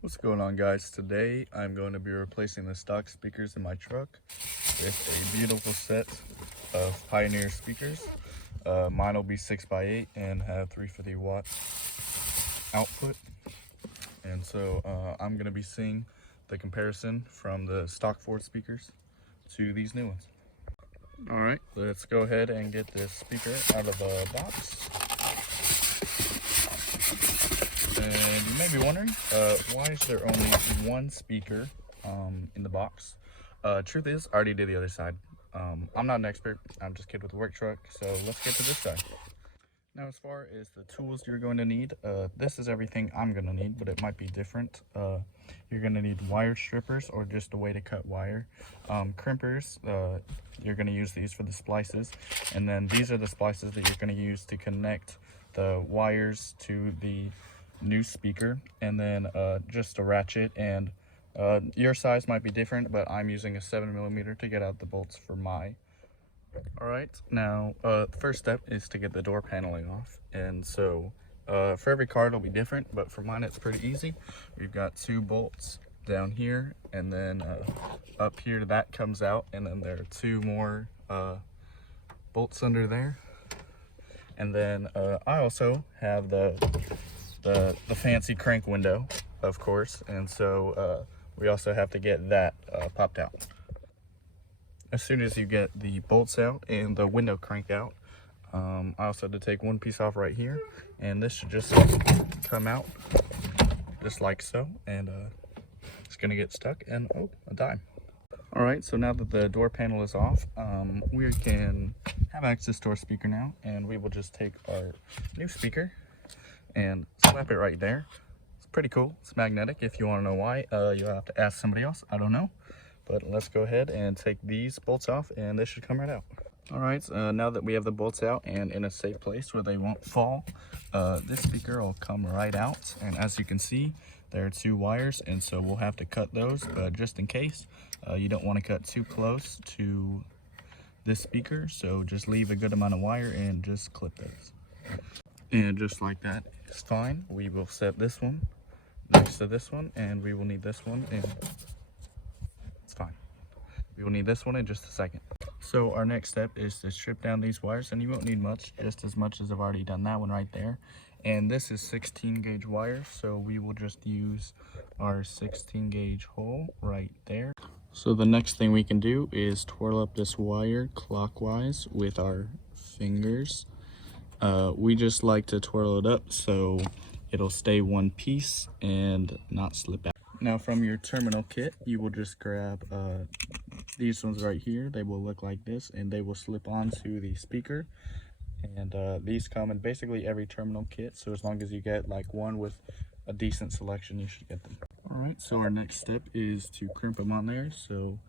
What's going on, guys? Today I'm going to be replacing the stock speakers in my truck with a beautiful set of Pioneer speakers. Mine will be 6x8 and have 350 watt output. And so I'm going to be seeing the comparison from the stock Ford speakers to these new ones. All right, let's go ahead and get this speaker out of the box. And you may be wondering, why is there only one speaker in the box? Truth is, I already did the other side. I'm not an expert, I'm just a kid with a work truck, so let's get to this side. Now, as far as the tools you're going to need, this is everything I'm going to need, but it might be different. You're going to need wire strippers or just a way to cut wire. Crimpers, you're going to use these for the splices, and then these are the splices that you're going to use to connect the wires to the new speaker, and then just a ratchet, and your size might be different, but I'm using a 7mm to get out the bolts for my. Alright, now the first step is to get the door paneling off, and so for every car it'll be different, but for mine it's pretty easy. We've got 2 bolts down here, and then up here that comes out, and then there are 2 more bolts under there, and then I also have the fancy crank window, of course, and so we also have to get that popped out. As soon as you get the bolts out and the window crank out, I also had to take one piece off right here, and this should just come out just like so, and it's gonna get stuck, and oh, a dime. All right, so now that the door panel is off, we can have access to our speaker now, and we will just take our new speaker and slap it right there. It's pretty cool. It's magnetic. If you want to know why, you'll have to ask somebody else. I don't know. But let's go ahead and take these bolts off, and they should come right out. All right, now that we have the bolts out and in a safe place where they won't fall, this speaker will come right out. And as you can see, there are 2 wires, and so we'll have to cut those. But just in case, you don't want to cut too close to this speaker, so just leave a good amount of wire and just clip those. And just like that, it's fine. We will set this one next to this one, and we will need this one, and it's fine. We will need this one in just a second. So our next step is to strip down these wires, and you won't need much, just as much as I've already done that one right there. And this is 16 gauge wire, so we will just use our 16 gauge hole right there. So the next thing we can do is twirl up this wire clockwise with our fingers. We just like to twirl it up so it'll stay one piece and not slip out. Now from your terminal kit, you will just grab these ones right here. They will look like this, and they will slip onto the speaker. And these come in basically every terminal kit, so as long as you get like one with a decent selection, you should get them. Alright, so our next step is to crimp them on there. So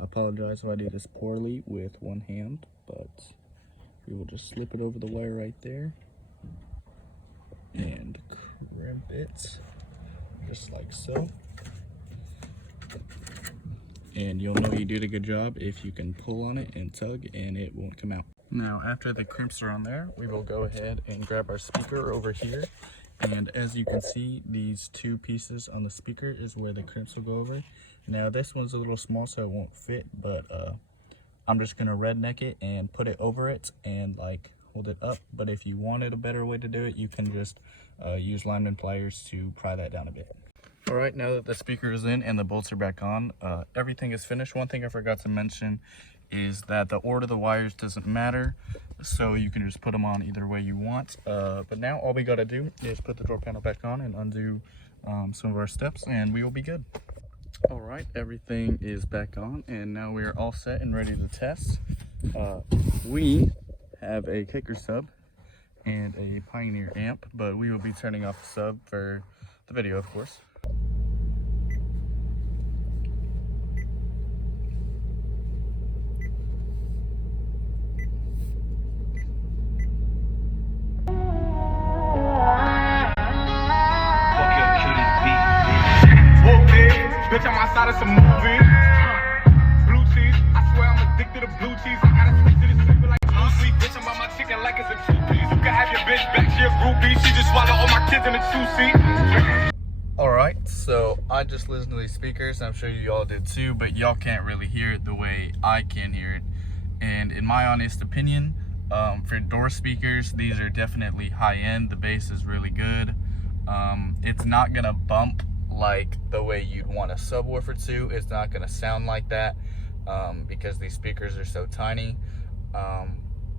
I apologize if I do this poorly with one hand, but we will just slip it over the wire right there and crimp it just like so. And you'll know you did a good job if you can pull on it and tug and it won't come out. Now, after the crimps are on there, we will go ahead and grab our speaker over here. And as you can see, these 2 pieces on the speaker is where the crimps will go over. Now, this one's a little small, so it won't fit, but I'm just gonna redneck it and put it over it and like hold it up. But if you wanted a better way to do it, you can just use lineman pliers to pry that down a bit. All right, now that the speaker is in and the bolts are back on, everything is finished. One thing I forgot to mention is that the order of the wires doesn't matter, so you can just put them on either way you want. But now all we gotta do is put the door panel back on and undo some of our steps, and we will be good. All right, everything is back on, and now we are all set and ready to test. We have a kicker sub and a Pioneer amp, but we will be turning off the sub for the video, of course. Bitch, I'm outside of some movie. Blue cheese, I swear I'm addicted to blue cheese. I gotta stick to this shit like blue sweet. Bitch, I'm on my chicken like it's a 2-piece. You can have your bitch back to your groupie. She just swallow all my kids in a 2-seat. All right, so I just listen to these speakers, and I'm sure you all did too, but y'all can't really hear it the way I can hear it. And in my honest opinion, for door speakers, these are definitely high end. The bass is really good. It's not gonna bump like the way you'd want a subwoofer to. It's not gonna sound like that because these speakers are so tiny.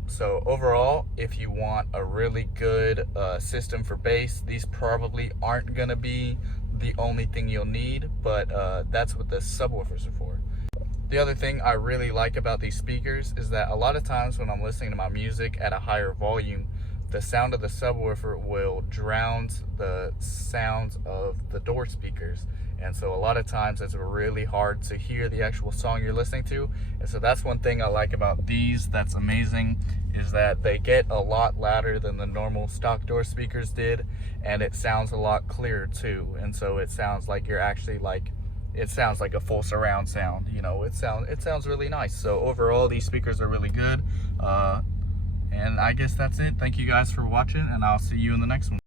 So overall, if you want a really good system for bass, these probably aren't gonna be the only thing you'll need, but that's what the subwoofers are for. The other thing I really like about these speakers is that a lot of times when I'm listening to my music at a higher volume, the sound of the subwoofer will drown the sounds of the door speakers. And so a lot of times it's really hard to hear the actual song you're listening to. And so that's one thing I like about these that's amazing, is that they get a lot louder than the normal stock door speakers did, and it sounds a lot clearer too. And so it sounds like you're actually like, it sounds like a full surround sound, you know. It sounds really nice. So overall, these speakers are really good. And I guess that's it. Thank you guys for watching, and I'll see you in the next one.